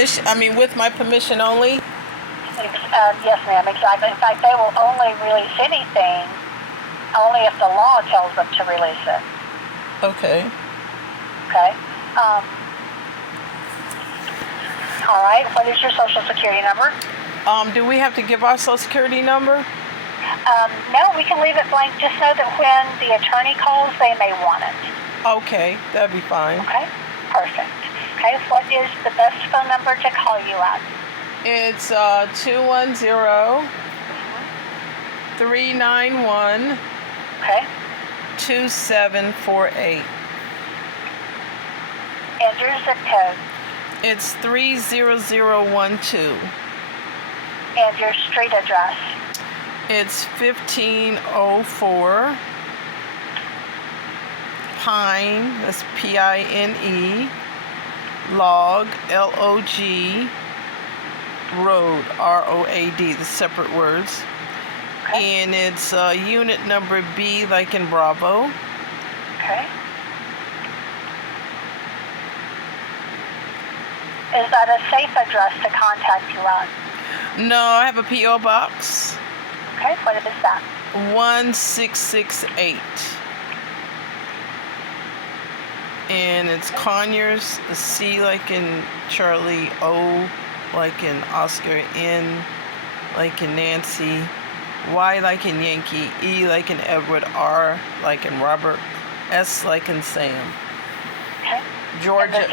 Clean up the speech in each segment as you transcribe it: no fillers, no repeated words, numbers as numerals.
permission, with my permission only? Yes, ma'am, exactly. In fact, they will only release anything only if the law tells them to release it. Okay. Okay. All right. What is your social security number? Do we have to give our social security number? No, we can leave it blank. Just know that when the attorney calls, they may want it. Okay, that'd be fine. Okay. Perfect. Okay. What is the best phone number to call you at? It's 210-391. Okay. 2748. And your zip code? It's 30012. And your street address? It's 1504 Pine, that's Pine, Log, Log, Road, ROAD, the separate words. Okay. And it's unit number B, like in Bravo. Okay. Is that a safe address to contact you at? No, I have a P.O. box. Okay, what is that? 1668. And it's Conyers, C like in Charlie, O like in Oscar, N like in Nancy, Y like in Yankee, E like in Edward, R like in Robert, S like in Sam. Okay. Georgia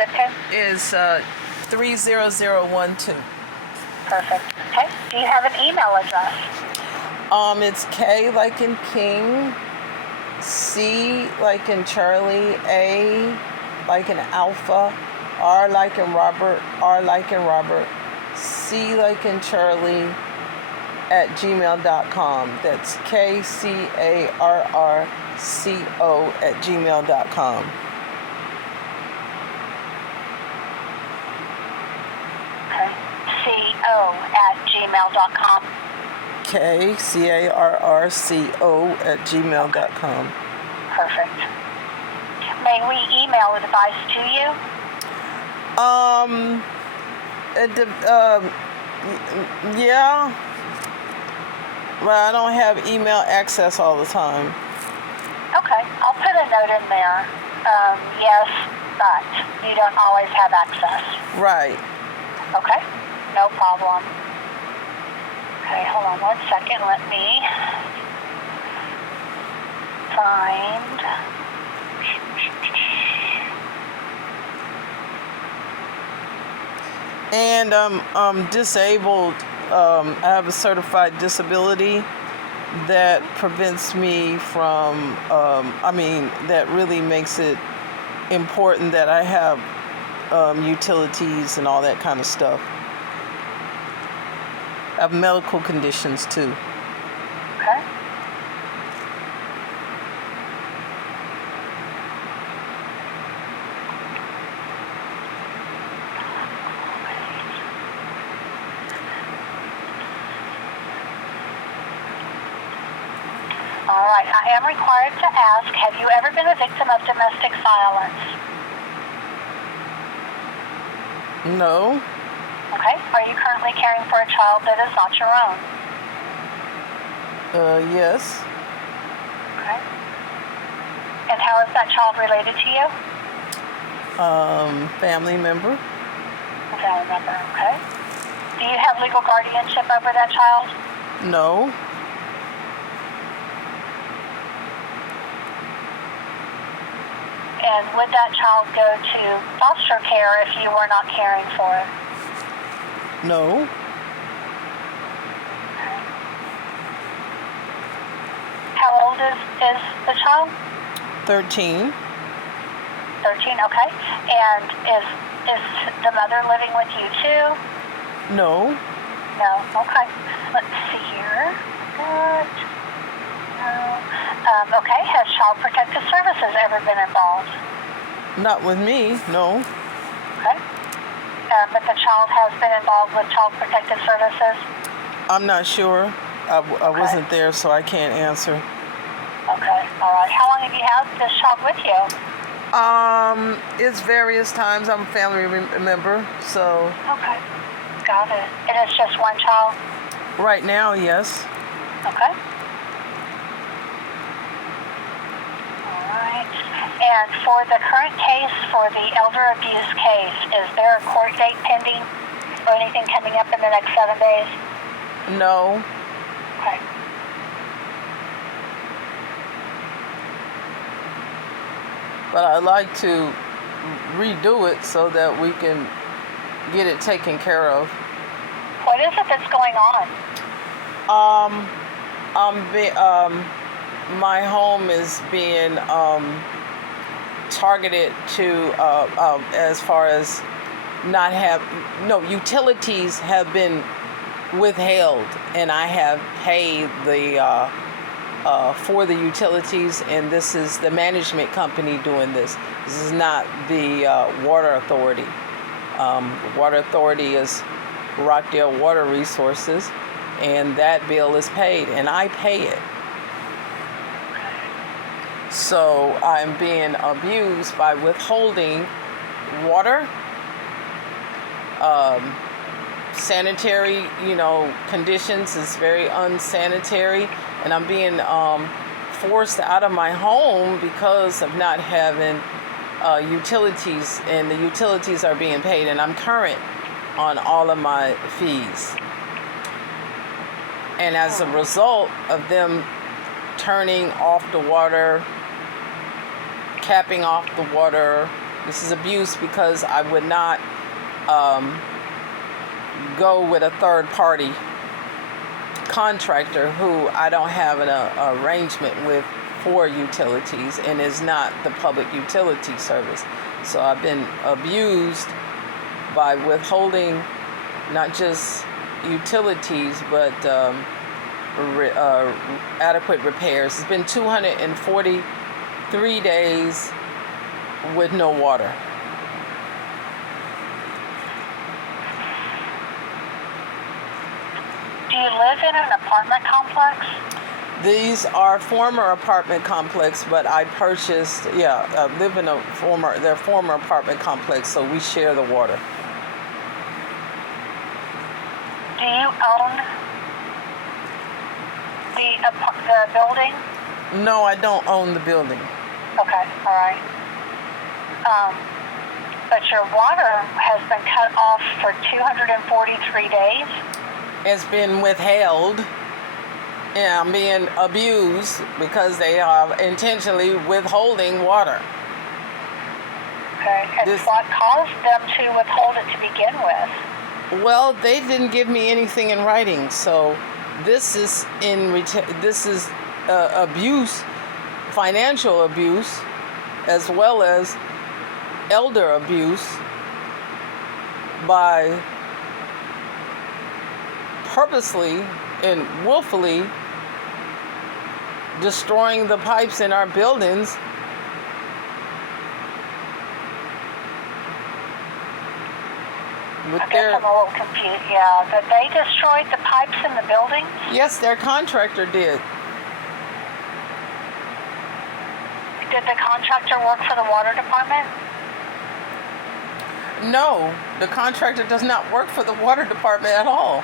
is 30012. Perfect. Okay. Do you have an email address? It's K like in King, C like in Charlie, A like in Alpha, R like in Robert, R like in Robert, C like in Charlie, at gmail.com. That's KCARRCO at gmail.com. Okay. CO@gmail.com. KCARRCO@gmail.com. Perfect. May we email advice to you? Yeah. Well, I don't have email access all the time. Okay, I'll put a note in there. Yes, but you don't always have access. Right. Okay, no problem. Okay, hold on one second. Let me find. And I'm disabled. I have a certified disability that prevents me from, that really makes it important that I have utilities and all that kind of stuff. I have medical conditions too. Okay. All right, I am required to ask, have you ever been a victim of domestic violence? No. Okay, are you currently caring for a child that is not your own? Yes. Okay. And how is that child related to you? Family member. A family member, okay. Do you have legal guardianship over that child? No. And would that child go to foster care if you were not caring for it? No. Okay. How old is the child? 13. 13, okay. And is the mother living with you too? No. No, okay. Let's see here. Good. No. Okay, has Child Protective Services ever been involved? Not with me, no. Okay. But the child has been involved with Child Protective Services? I'm not sure. I wasn't there, so I can't answer. Okay, all right. How long have you had this child with you? It's various times. I'm a family member, so Okay. Got it. And it's just one child? right now, yes. Okay. All right. And for the current case, for the elder abuse case, is there a court date pending or anything coming up in the next 7 days? No. Okay. But I'd like to redo it so that we can get it taken care of. What is it that's going on? My home is being targeted to as far as not have utilities have been withheld, and I have paid the for the utilities, and this is the management company doing this. This is not the water authority. The water authority is Rockdale Water Resources, and that bill is paid, and I pay it. So I'm being abused by withholding water, sanitary, conditions is very unsanitary, and I'm being forced out of my home because of not having utilities, and the utilities are being paid, and I'm current on all of my fees. And as a result of them turning off the water, capping off the water, this is abuse because I would not go with a third party contractor who I don't have an arrangement with for utilities, and is not the public utility service. So I've been abused by withholding not just utilities, but adequate repairs. It's been 243 days with no water. Do you live in an apartment complex? These are former apartment complex, but I purchased, live in their former apartment complex, so we share the water. Do you own the building? No, I don't own the building. Okay, all right. But your water has been cut off for 243 days? It's been withheld, and I'm being abused because they are intentionally withholding water. Okay, and what caused them to withhold it to begin with? Well, they didn't give me anything in writing, so this is abuse, financial abuse, as well as elder abuse by purposely and willfully destroying the pipes in our buildings. I guess I'm a little confused. Yeah, that they destroyed the pipes in the building? Yes, their contractor did. Did the contractor work for the water department? No, the contractor does not work for the water department at all.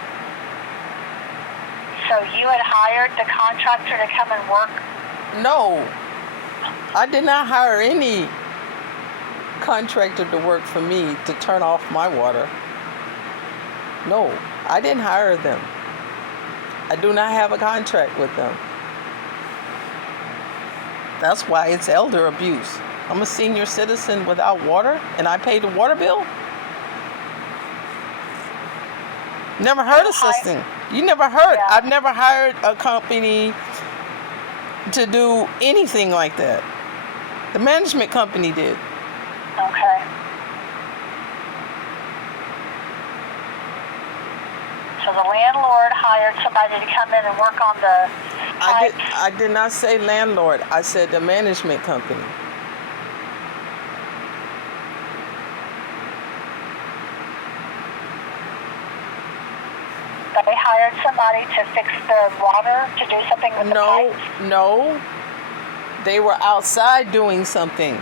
So you had hired the contractor to come and work? No, I did not hire any contractor to work for me to turn off my water. No, I didn't hire them. I do not have a contract with them. That's why it's elder abuse. I'm a senior citizen without water, and I pay the water bill? Never heard of such thing. You never heard. Yeah. I've never hired a company to do anything like that. The management company did. Okay. So the landlord hired somebody to come in and work on the pipes? I did not say landlord. I said the management company. They hired somebody to fix the water, to do something with the pipes? No. They were outside doing something.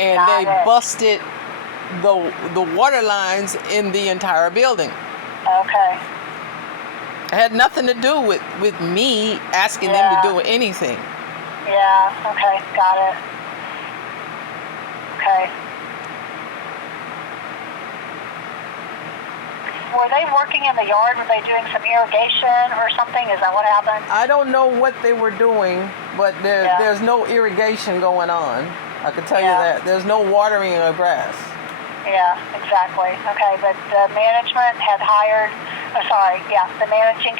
And got they it. busted the water lines in the entire building. Okay. It had nothing to do with me asking them to do anything. Yeah, okay, got it. Okay. Were they working in the yard? Were they doing some irrigation or something? Is that what happened? I don't know what they were doing, but there's no irrigation going on. I can tell you that. There's no watering of grass. Yeah, exactly. Okay, but the management had hired, the management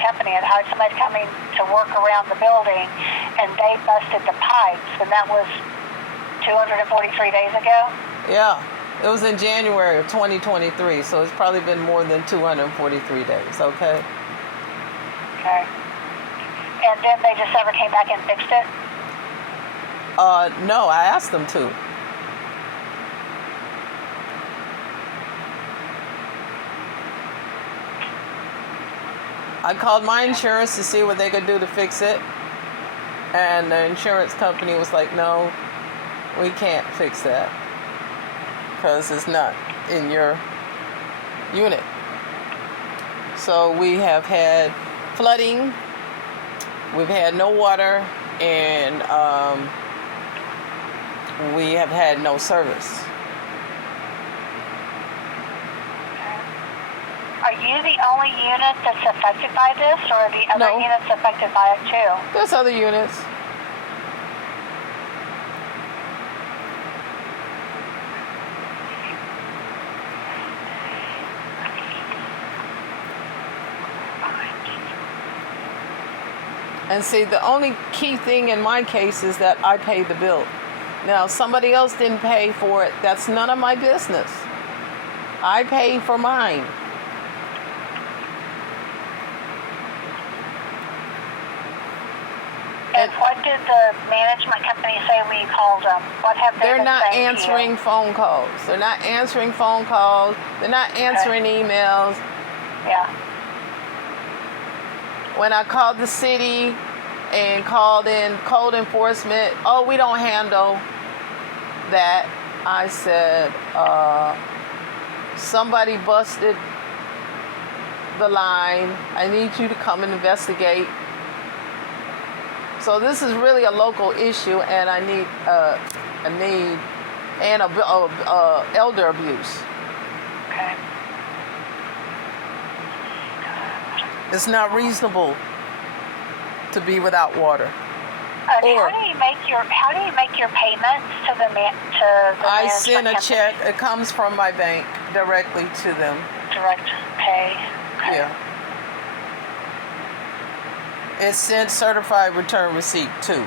company had hired somebody coming to work around the building, and they busted the pipes, and that was 243 days ago? Yeah, it was in January of 2023, so it's probably been more than 243 days, okay? Okay. And then they just never came back and fixed it? No, I asked them to. I called my insurance to see what they could do to fix it. And the insurance company was like, no, we can't fix that. Because it's not in your unit. So we have had flooding. We've had no water. And we have had no service. Are you the only unit that's affected by this, or are the other units affected by it too? There's other units. And see, the only key thing in my case is that I pay the bill. Now, somebody else didn't pay for it. That's none of my business. I pay for mine. And what did the management company say when you called them? What have they been saying to you? They're not answering phone calls. They're not answering phone calls. They're not answering emails. Yeah. When I called the city and called in code enforcement, oh, we don't handle that. I said, somebody busted the line. I need you to come and investigate. So this is really a local issue, and I need elder abuse. Okay. It's not reasonable to be without water. How do you make your payments to the I send a company? check. It comes from my bank directly to them. Direct pay. Okay. Yeah. It's sent certified return receipt too.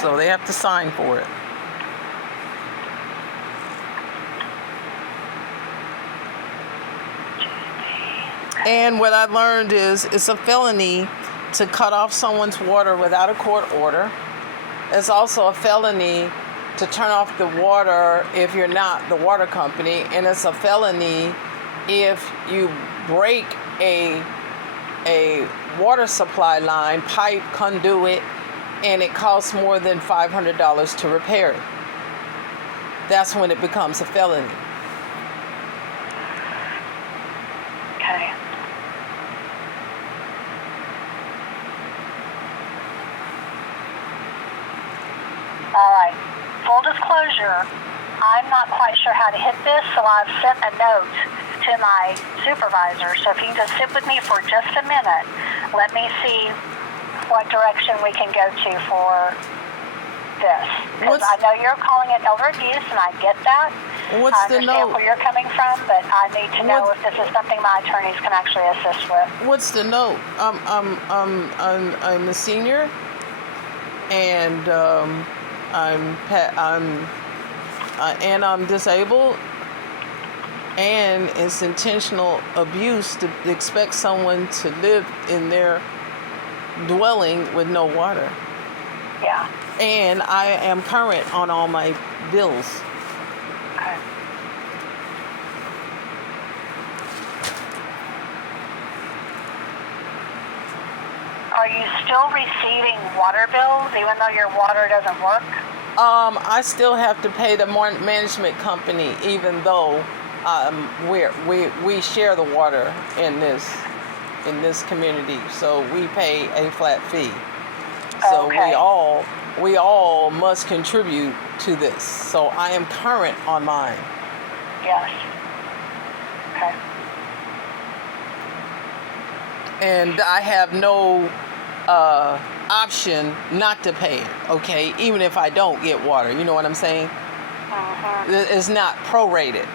So they have to sign for it. And what I learned is it's a felony to cut off someone's water without a court order. It's also a felony to turn off the water if you're not the water company. And it's a felony if you break a water supply line, pipe, conduit, and it costs more than $500 to repair it. That's when it becomes a felony. Okay. All right. Full disclosure, I'm not quite sure how to hit this, so I've sent a note to my supervisor. So if you can just sit with me for just a minute, let me see what direction we can go to for this. Because I know you're calling it elder abuse, and I get that. What's I the understand note? where you're coming from, but I need to know if this is something my attorneys can actually assist with. What's the note? I'm a senior, and I'm disabled, and it's intentional abuse to expect someone to live in their dwelling with no water. Yeah. And I am current on all my bills. Okay. still receiving water bills even though your water doesn't work? I still have to pay the management company, even though we share the water in this community, so we pay a flat fee. So Okay. we all must contribute to this. So I am current on mine. Yes. Okay. And I have no option not to pay it, okay? Even if I don't get water, you know what I'm saying? It's not prorated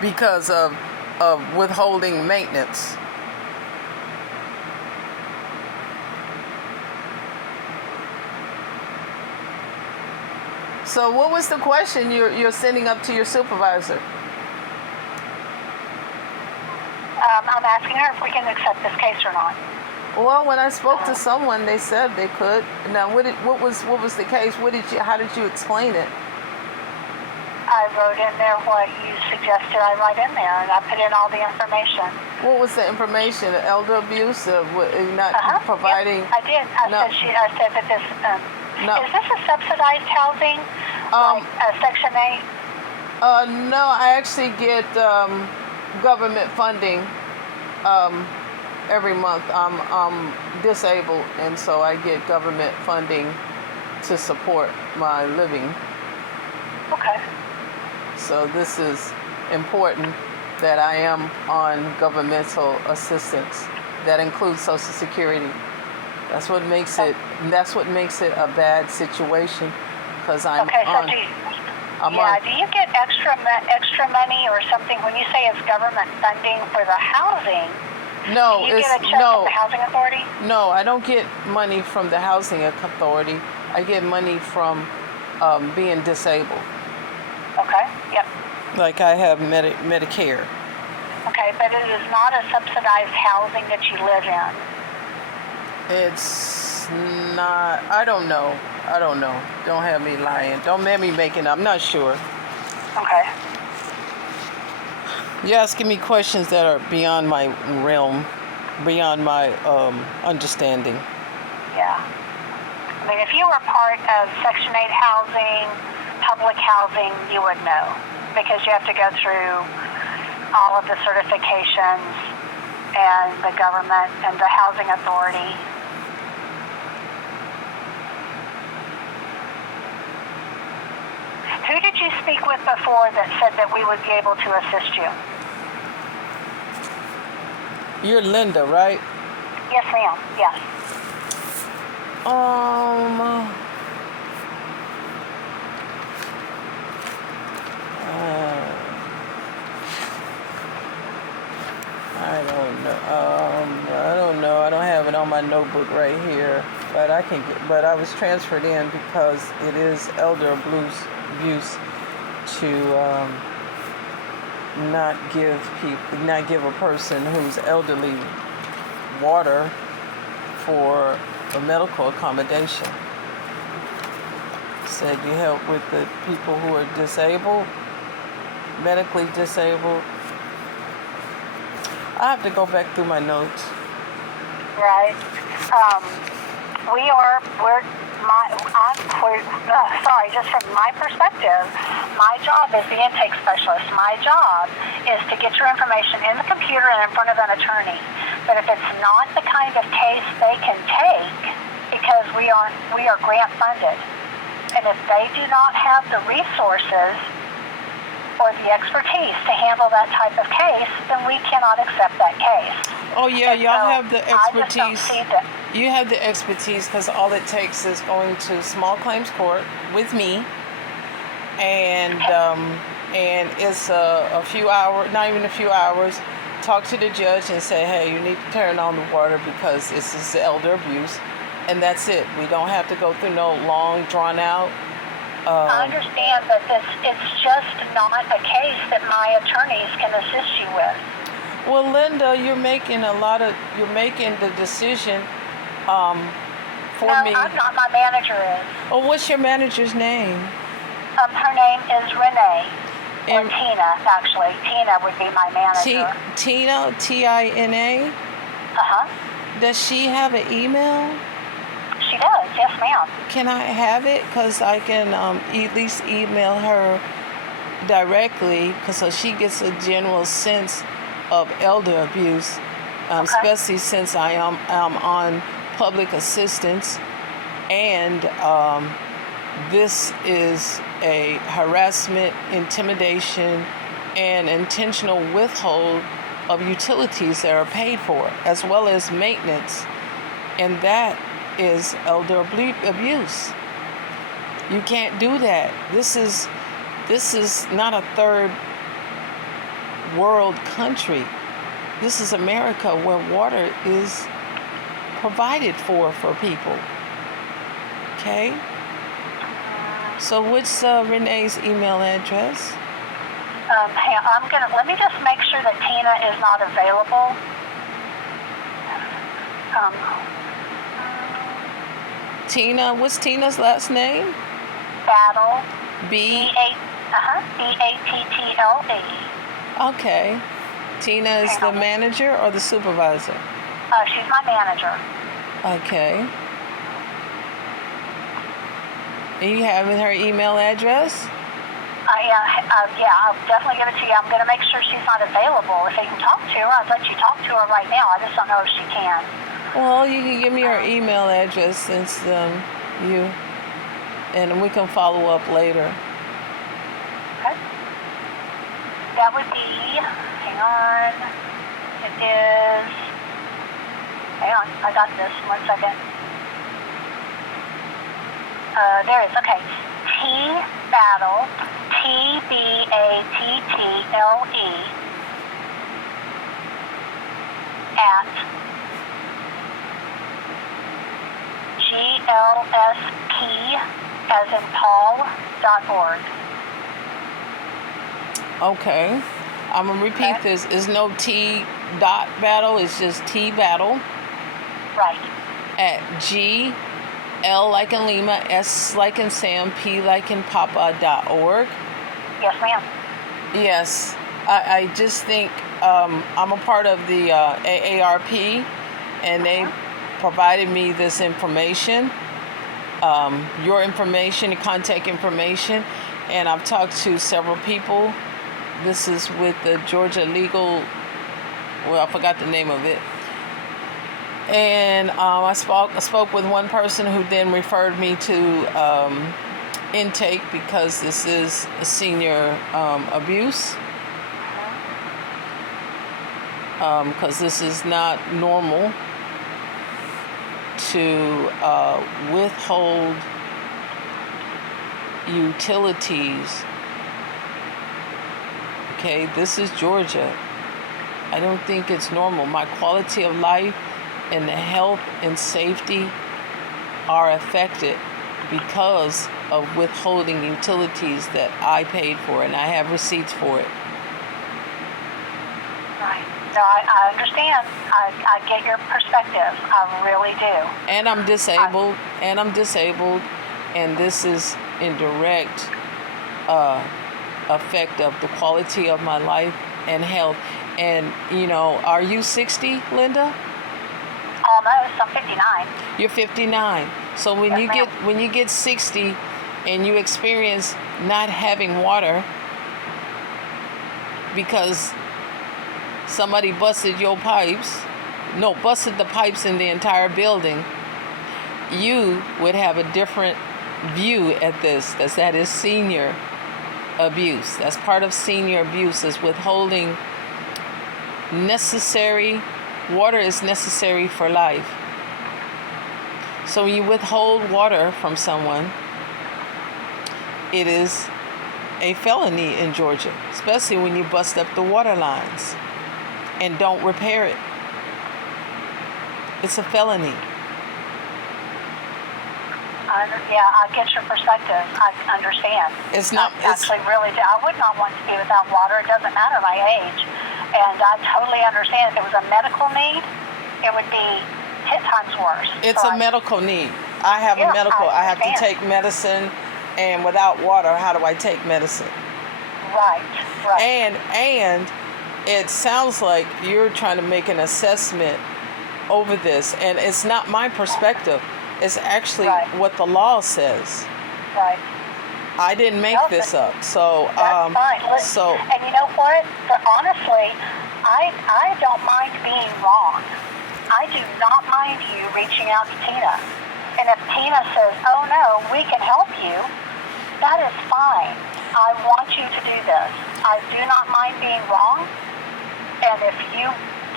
because of withholding maintenance. So what was the question you're sending up to your supervisor? I'm asking her if we can accept this case or not. Well, when I spoke to someone, they said they could. Now, what was the case? How did you explain it? I wrote in there what you suggested I write in there, and I put in all the information. What was the information? Elder abuse, not providing. Yep, I did. I said that this. No. Is this a subsidized housing, like Section 8? No, I actually get government funding every month. I'm disabled, and so I get government funding to support my living. Okay. So this is important that I am on governmental assistance. That includes Social Security. That's what makes it a bad situation, because I'm okay, on. So do you get extra money or something when you say it's government funding for the housing? No, do you get a check from the housing authority? No, I don't get money from the housing authority. I get money from being disabled. Okay. Yep. Like I have Medicare. Okay, but it is not a subsidized housing that you live in. It's not. I don't know. Don't have me lying. Don't make me making up. I'm not sure. Okay. You're asking me questions that are beyond my realm, beyond my understanding. Yeah. I mean, if you were part of Section 8 housing, public housing, you would know, because you have to go through all of the certifications and the government and the housing authority. Who did you speak with before that said that we would be able to assist you? You're Linda, right? Yes, ma'am. Yes. I don't know. I don't have it on my notebook right here, but I was transferred in because it is elder abuse to not give a person who's elderly water for a medical accommodation. Said you help with the people who are disabled, medically disabled. I have to go back through my notes. Right. Just from my perspective, my job as the intake specialist, my job is to get your information in the computer and in front of an attorney. But if it's not the kind of case they can take, because we are grant funded, and if they do not have the resources or the expertise to handle that type of case, then we cannot accept that case. Oh yeah, and y'all so have the expertise. I just don't see that. You have the expertise because all it takes is going to small claims court with me, and it's a few hours, not even a few hours. Talk to the judge and say, hey, you need to turn on the water because this is elder abuse, and that's it. We don't have to go through no long, drawn out. I understand, but it's just not a case that my attorneys can assist you with. Well, Linda, you're making the decision for me. No, I'm not. My manager is. Oh, what's your manager's name? Her name is Renee. Or Tina, actually. Tina would be my manager. Tina, Tina? Uh-huh. Does she have an email? She does, yes, ma'am. Can I have it? Because I can at least email her directly, so she gets a general sense of elder abuse, especially since I am on public assistance, and this is a harassment, intimidation, and intentional withhold of utilities that are paid for, as well as maintenance, and that is elder abuse. You can't do that. This is not a third world country. This is America, where water is provided for people. Okay? So what's Renee's email address? Let me just make sure that Tina is not available. Tina, what's Tina's last name? Battle. B-A-T-T-L-E. Okay. Tina is the manager or the supervisor? She's my manager. Okay. And you have her email address? Yeah, I'll definitely give it to you. I'm going to make sure she's not available. If you can talk to her, I'd let you talk to her right now. I just don't know if she can. Well, you can give me her email address since and we can follow up later. Okay. That would be, hang on, I got this, 1 second. There it is, okay. Battle, T-B-A-T-T-L-E, at GLSP, as in Paul.org. Okay. I'm going to repeat this. There's no T dot battle. It's just T battle. Right. At G, L like in Lima, S like in Sam, P like in Papa.org. Yes, ma'am. Yes. I just think I'm a part of the AARP, and they provided me this information, your information, your contact information, and I've talked to several people. This is with the Georgia Legal, I forgot the name of it. And I spoke with one person who then referred me to intake, because this is a senior abuse. Because this is not normal to withhold utilities. Okay, this is Georgia. I don't think it's normal. My quality of life and the health and safety are affected because of withholding utilities that I paid for, and I have receipts for it. Right. No, I understand. I get your perspective. I really do. And I'm disabled. And this is in direct effect of the quality of my life and health. And, are you 60, Linda? Almost. I'm 59. You're 59. So when you get 60 and you experience not having water because somebody busted the pipes in the entire building, you would have a different view at this, because that is senior abuse. That's part of senior abuse, is withholding necessary. Water is necessary for life. So when you withhold water from someone, it is a felony in Georgia, especially when you bust up the water lines and don't repair it. It's a felony. I get your perspective. I understand. It's not. I actually really do. I would not want to be without water. It doesn't matter my age. And I totally understand. If it was a medical need, it would be 10 times worse. It's a medical need. I have a medical. I have to take medicine, and without water, how do I take medicine? Right. And it sounds like you're trying to make an assessment over this, and it's not my perspective. It's actually Right. what the law says. Right. I didn't make No, this up. So, That's fine. Listen, so and you know what? But honestly, I don't mind being wrong. I do not mind you reaching out to Tina. And if Tina says, oh no, we can help you, that is fine. I want you to do this. I do not mind being wrong. And if you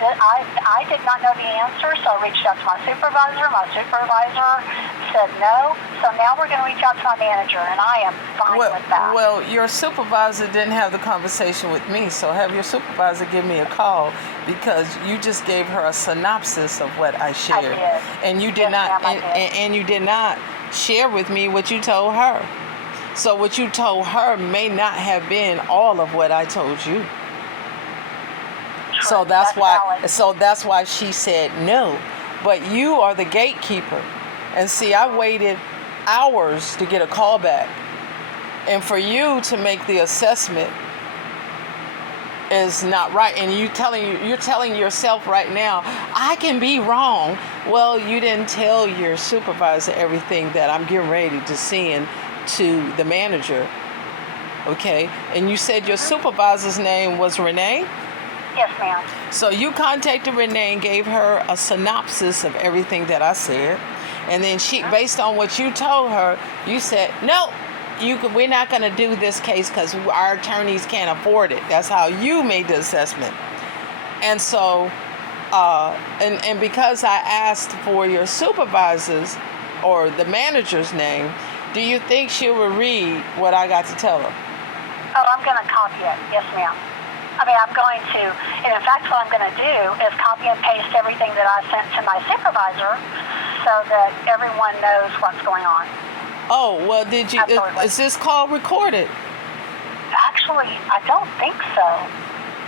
I did not know the answer, so I reached out to my supervisor. My supervisor said no. So now we're going to reach out to my manager, and I am fine with that. Well, your supervisor didn't have the conversation with me, so have your supervisor give me a call, because you just gave her a synopsis of what I shared. I did. And you did Yes, not ma'am, I did. and you did not share with me what you told her. So what you told her may not have been all of what I told you. So that's why. valid. So that's why she said no. But you are the gatekeeper, and see, I waited hours to get a call back, and for you to make the assessment is not right. And you're telling yourself right now, I can be wrong. Well, you didn't tell your supervisor everything that I'm getting ready to send to the manager. Okay, and you said your supervisor's name was Renee? Yes, ma'am. So you contacted Renee and gave her a synopsis of everything that I said. And then she, based on what you told her, you said, no, we're not going to do this case because our attorneys can't afford it. That's how you made the assessment. And so, and because I asked for your supervisor's or the manager's name, do you think she will read what I got to tell her? Oh, I'm going to copy it. Yes, ma'am. I mean, I'm going to, and in fact, what I'm going to do is copy and paste everything that I sent to my supervisor so that everyone knows what's going on. Oh, well, did you, Absolutely. is this call recorded? Actually, I don't think so.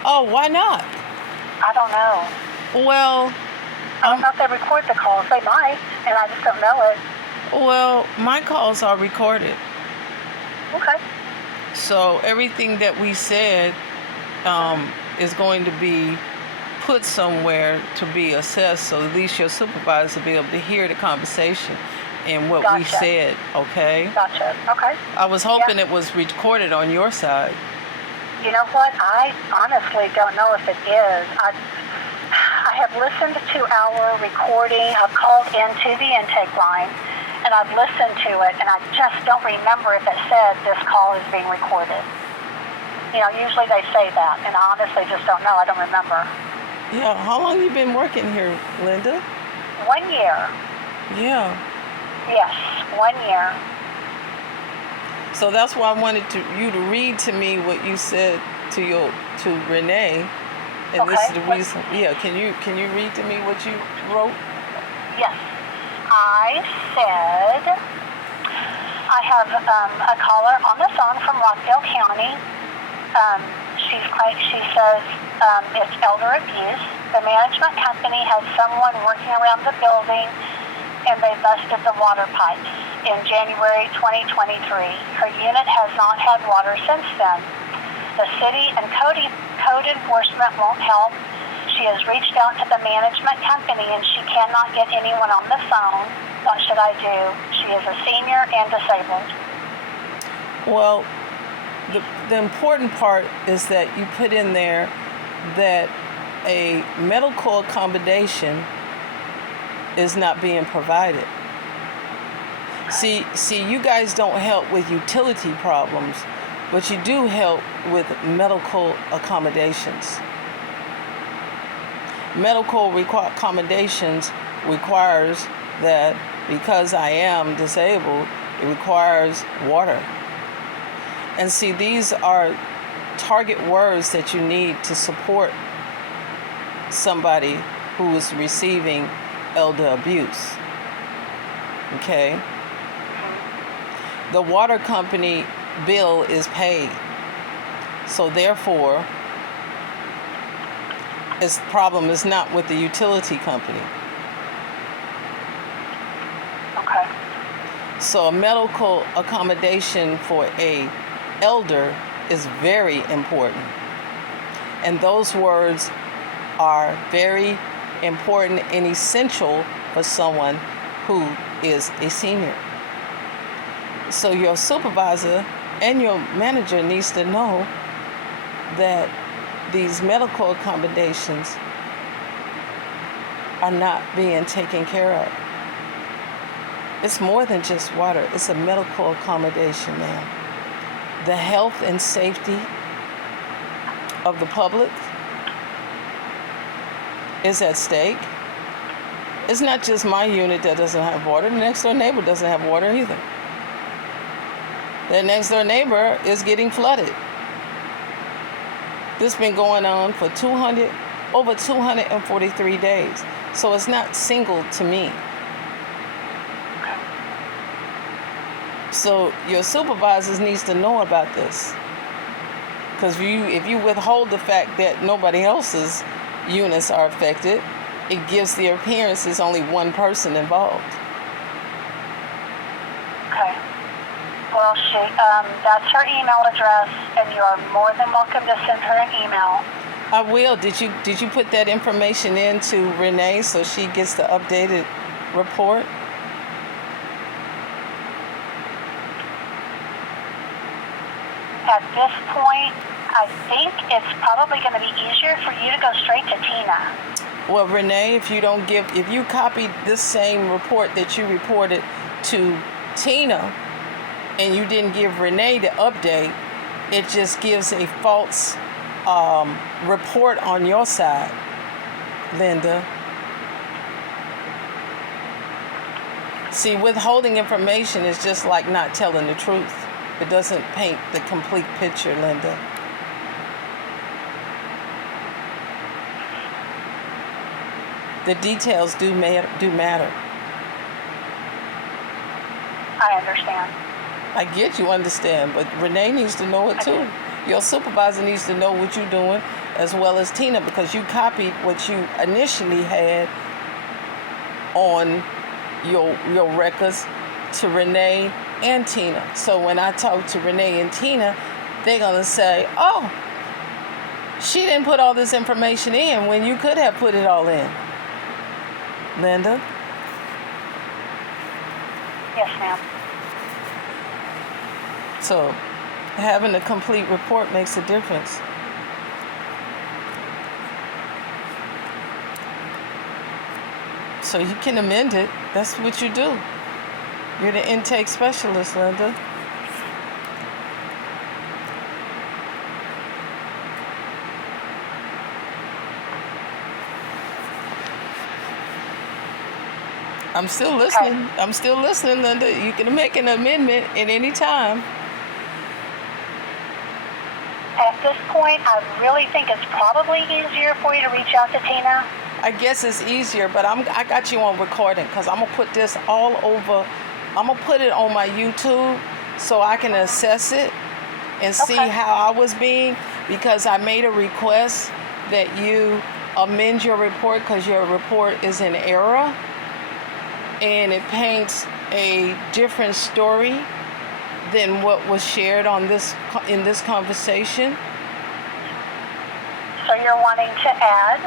Oh, why not? I don't know. Well, I don't know if they record the calls. They might, and I just don't know it. well, my calls are recorded. Okay. So everything that we said is going to be put somewhere to be assessed, so at least your supervisor will be able to hear the conversation and what we Gotcha. said, okay? Gotcha. Okay. I was hoping it was recorded on your side. You know what? I honestly don't know if it is. I have listened to our recording. I've called into the intake line, and I've listened to it, and I just don't remember if it said this call is being recorded. You know, usually they say that, and I honestly just don't know. I don't remember. Yeah, how long you been working here, Linda? 1 year. Yeah. Yes, 1 year. So that's why I wanted you to read to me what you said to Renee. And this is the reason. Yeah, can you read to me what you wrote? Yes. I said, I have a caller on the phone from Rockdale County. She says it's elder abuse. The management company has someone working around the building, and they busted the water pipes in January 2023. Her unit has not had water since then. The city and code enforcement won't help. She has reached out to the management company, and she cannot get anyone on the phone. What should I do? She is a senior and disabled. Well, the important part is that you put in there that a medical accommodation is not being provided. See, you guys don't help with utility problems, but you do help with medical accommodations. Medical accommodations requires that, because I am disabled, it requires water. And see, these are target words that you need to support somebody who is receiving elder abuse. Okay? The water company bill is paid. So therefore, its problem is not with the utility company. Okay. So a medical accommodation for a elder is very important. And those words are very important and essential for someone who is a senior. So your supervisor and your manager needs to know that these medical accommodations are not being taken care of. It's more than just water. It's a medical accommodation, ma'am. The health and safety of the public is at stake. It's not just my unit that doesn't have water. The next door neighbor doesn't have water either. The next door neighbor is getting flooded. This has been going on for over 243 days. So it's not single to me. So your supervisors needs to know about this. Because if you withhold the fact that nobody else's units are affected, it gives the appearance there's only one person involved. Okay. Well, that's her email address, and you are more than welcome to send her an email. I will. Did you put that information in to Renee so she gets the updated report? At this point, I think it's probably going to be easier for you to go straight to Tina. Well, Renee, if you copied this same report that you reported to Tina and you didn't give Renee the update, it just gives a false report on your side, Linda. See, withholding information is just like not telling the truth. It doesn't paint the complete picture, Linda. The details do matter. I understand. I get you understand, but Renee needs to know it too. Your supervisor needs to know what you're doing, as well as Tina, because you copied what you initially had on your records to Renee and Tina. So when I talk to Renee and Tina, they're gonna say, "Oh, she didn't put all this information in when you could have put it all in." Linda? Yes, ma'am. So having a complete report makes a difference. So you can amend it. That's what you do. You're the intake specialist, Linda. I'm still listening. Okay. I'm still listening, Linda. You can make an amendment at any time. At this point, I really think it's probably easier for you to reach out to Tina. I guess it's easier, but I got you on recording because I'm gonna put this all over. I'm gonna put it on my YouTube so I can assess it and see how I was being, because I made a request that you amend your report because your report is in error and it paints a different story than what was shared in this conversation. So you're wanting to add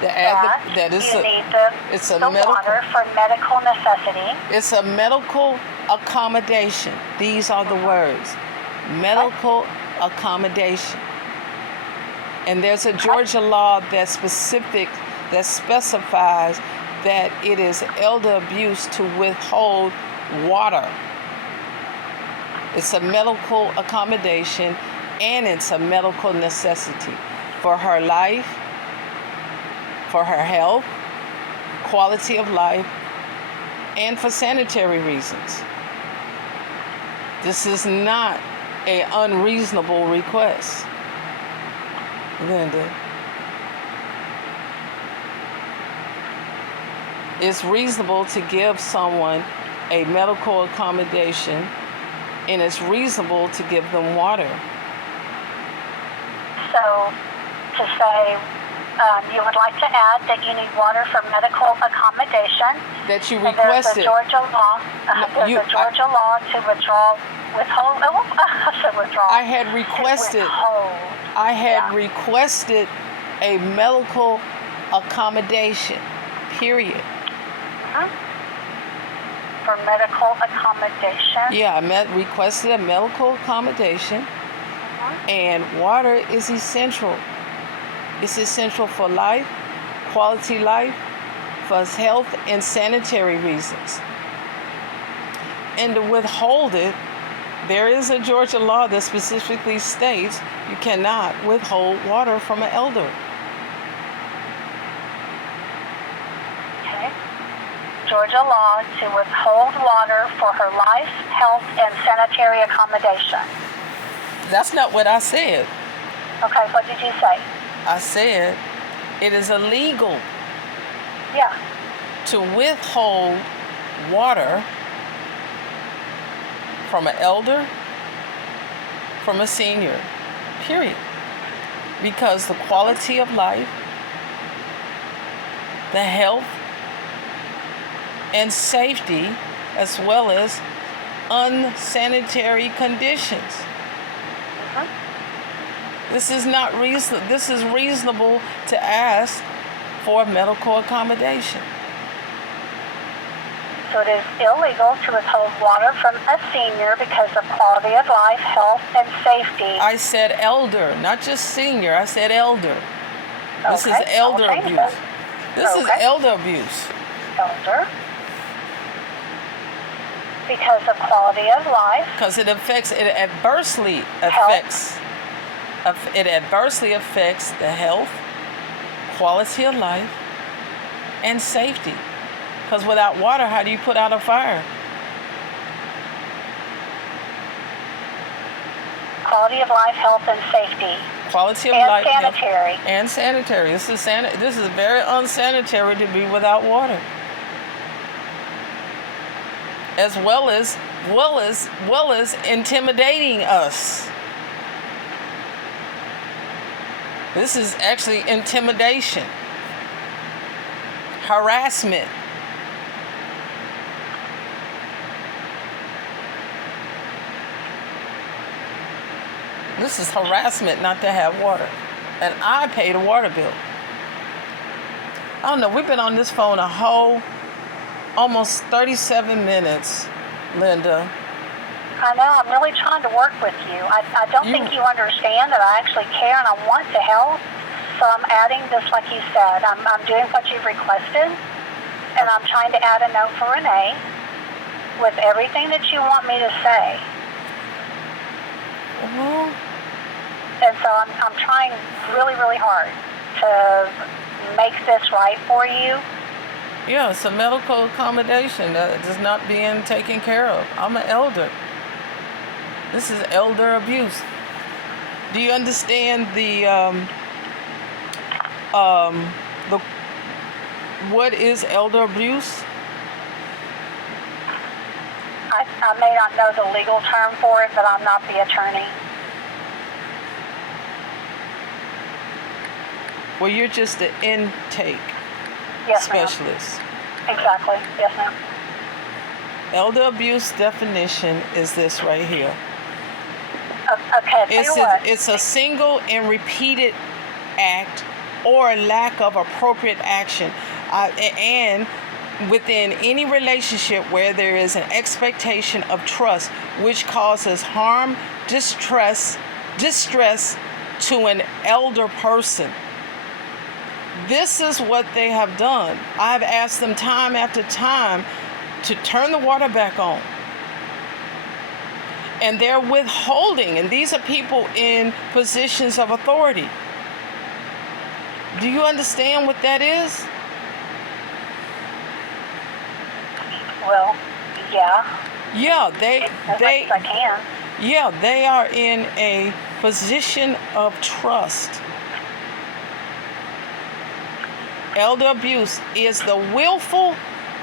that is you need the water for medical necessity. It's a medical accommodation. These are the words. Medical accommodation. And there's a Georgia law that specifies that it is elder abuse to withhold water. It's a medical accommodation and it's a medical necessity for her life, for her health, quality of life, and for sanitary reasons. This is not an unreasonable request, Linda. It's reasonable to give someone a medical accommodation, and it's reasonable to give them water. So, to say, you would like to add that you need water for medical accommodation. That you requested. There's a Georgia law. Law to withhold. I said withdraw. I had requested. I had requested a medical accommodation, period. For medical accommodation. Yeah, I requested a medical accommodation, and water is essential. It's essential for life, quality life, for health and sanitary reasons. And to withhold it, there is a Georgia law that specifically states you cannot withhold water from an elder. Okay. Georgia law to withhold water for her life, health, and sanitary accommodation. That's not what I said. Okay, what did you say? I said it is illegal Yeah. to withhold water from an elder, from a senior, period. Because the quality of life, the health and safety, as well as unsanitary conditions. This is not reason. This is reasonable to ask for medical accommodation. So it is illegal to withhold water from a senior because of quality of life, health, and safety. I said elder, not just senior. I said elder. This is Okay, elder I'll change abuse. that. This is Okay. elder abuse. Elder. Because of quality of life. Because it adversely affects the health, quality of life, and safety. Because without water, how do you put out a fire? Quality of life, health, and safety. Quality of And life, health, sanitary. and sanitary. This is very unsanitary to be without water. As well as intimidating us. This is actually intimidation, harassment. This is harassment not to have water. And I paid a water bill. I don't know, we've been on this phone a whole almost 37 minutes, Linda. I know, I'm really trying to work with you. I don't think you understand that I actually care and I want to help. So I'm adding this like you said. I'm doing what you've requested. And I'm trying to add a note for Renee with everything that you want me to say. And so I'm trying really, really hard to make this right for you. Yeah, it's a medical accommodation that is not being taken care of. I'm an elder. This is elder abuse. Do you understand what is elder abuse? I may not know the legal term for it, but I'm not the attorney. Well, you're just an intake specialist. Ma'am. Exactly. Yes, ma'am. Elder abuse definition is this right here. Okay, It's a single and repeated act or lack of appropriate action, and within any relationship where there is an expectation of trust, which causes harm, distress to an elder person. This is what they have done. I've asked them time after time to turn the water back on. And they're withholding, and these are people in positions of authority. Do you understand what that is? Well, yeah. Yeah, As much as I can. Yeah, they are in a position of trust. Elder abuse is the willful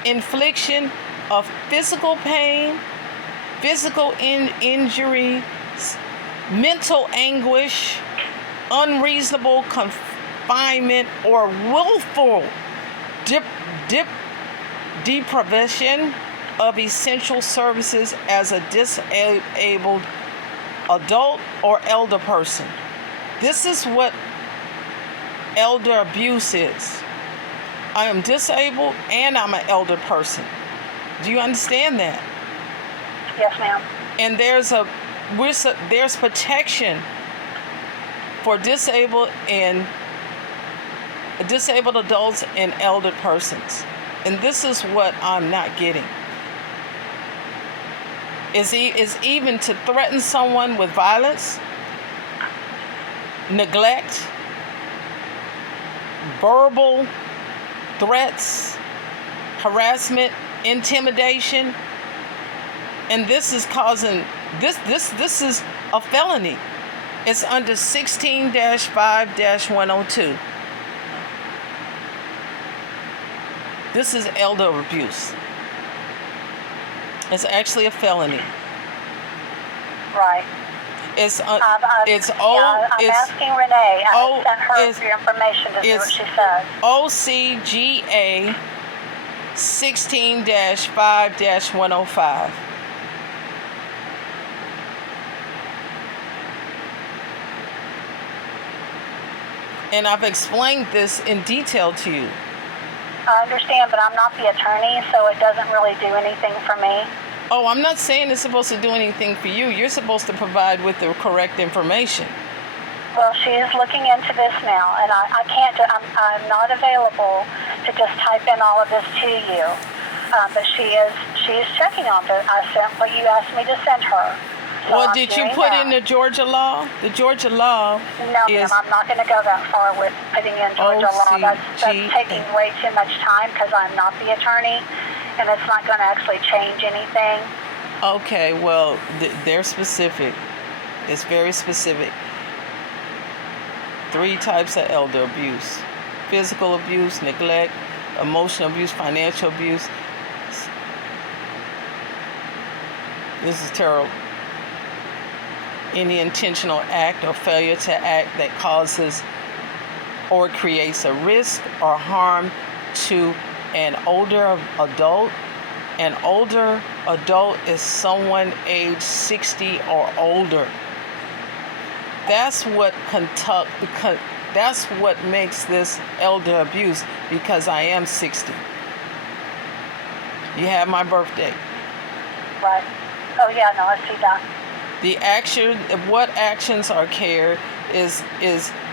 infliction of physical pain, physical injury, mental anguish, unreasonable confinement, or willful deprivation of essential services as a disabled adult or elder person. This is what elder abuse is. I am disabled and I'm an elder person. Do you understand that? Yes, ma'am. And there's protection for disabled adults and elder persons. And this is what I'm not getting. Is even to threaten someone with violence, neglect, verbal threats, harassment, intimidation, and this is causing this is a felony. It's under 16-5-102. This is elder abuse. It's actually a felony. Right. It's I'm asking Renee. I sent her your information to see what she says. O.C.G.A. 16-5-105. And I've explained this in detail to you. I understand, but I'm not the attorney, so it doesn't really do anything for me. Oh, I'm not saying it's supposed to do anything for you. You're supposed to provide with the correct information. Well, she is looking into this now, and I can't. I'm not available to just type in all of this to you. But she is checking on it. I sent what you asked me to send her. So well, did you put in the Georgia law? The Georgia law No, ma'am, I'm not going to go that far with putting in Georgia law. That's taking way too much time because I'm not the attorney, and it's not going to actually change anything. Okay, well, they're specific. It's very specific. 3 types of elder abuse: physical abuse, neglect, emotional abuse, financial abuse. This is terrible. Any intentional act or failure to act that causes or creates a risk or harm to an older adult. An older adult is someone age 60 or older. That's what that's what makes this elder abuse, because I am 60. You have my birthday. Right. Oh yeah, no, I see that. What actions are care is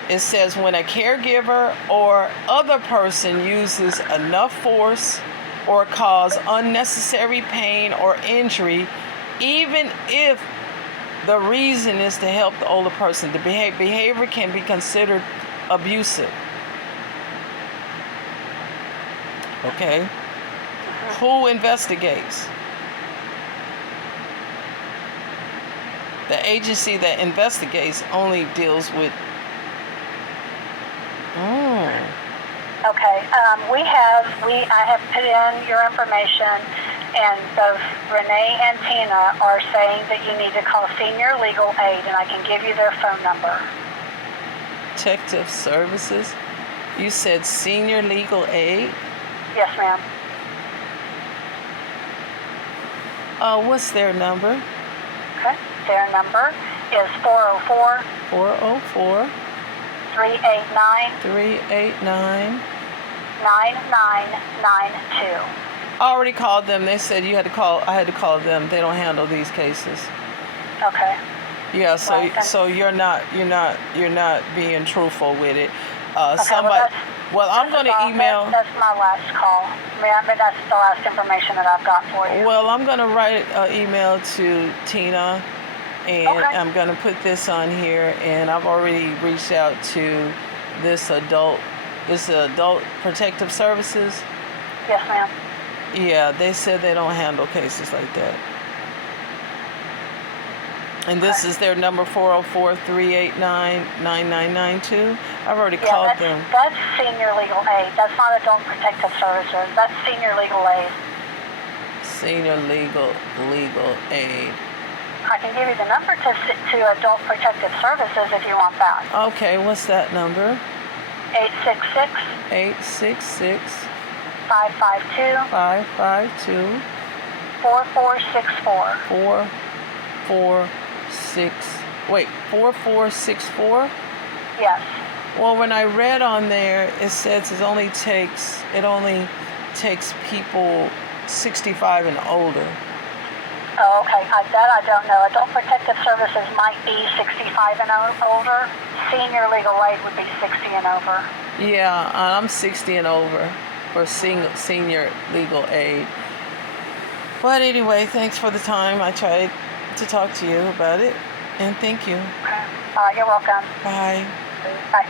it says when a caregiver or other person uses enough force or cause unnecessary pain or injury, even if the reason is to help the older person. The behavior can be considered abusive. Okay? Who investigates? The agency that investigates only deals with... Okay. I have put in your information, and both Renee and Tina are saying that you need to call Senior Legal Aid, and I can give you their phone number. Protective Services? You said Senior Legal Aid? Yes, ma'am. What's their number? Okay. Their number is 404 389 389 9992. I already called them. They said I had to call them. They don't handle these cases. Okay. Yeah, so you're not being truthful with it. Okay, I'm going to email. That's my last call. I mean, that's the last information that I've got for you. Well, I'm going to write an email to Tina, and okay. I'm going to put this on here. And I've already reached out to this adult protective services. Yes, ma'am. Yeah, they said they don't handle cases like that. And this is their number, 404-389-9992. I've already called them. That's Senior Legal Aid. That's not Adult Protective Services. That's Senior Legal Aid. Senior Legal Aid. I can give you the number to Adult Protective Services if you want that. Okay, what's that number? 866 552 4464. 4464. Yes. Well, when I read on there, it says it only takes people 65 and older. Oh, okay. That I don't know. Adult Protective Services might be 65 and older. Senior legal aid would be 60 and over. Yeah, I'm 60 and over for senior legal aid. But anyway, thanks for the time. I tried to talk to you about it, and thank you. Okay. You're welcome. Bye. Bye.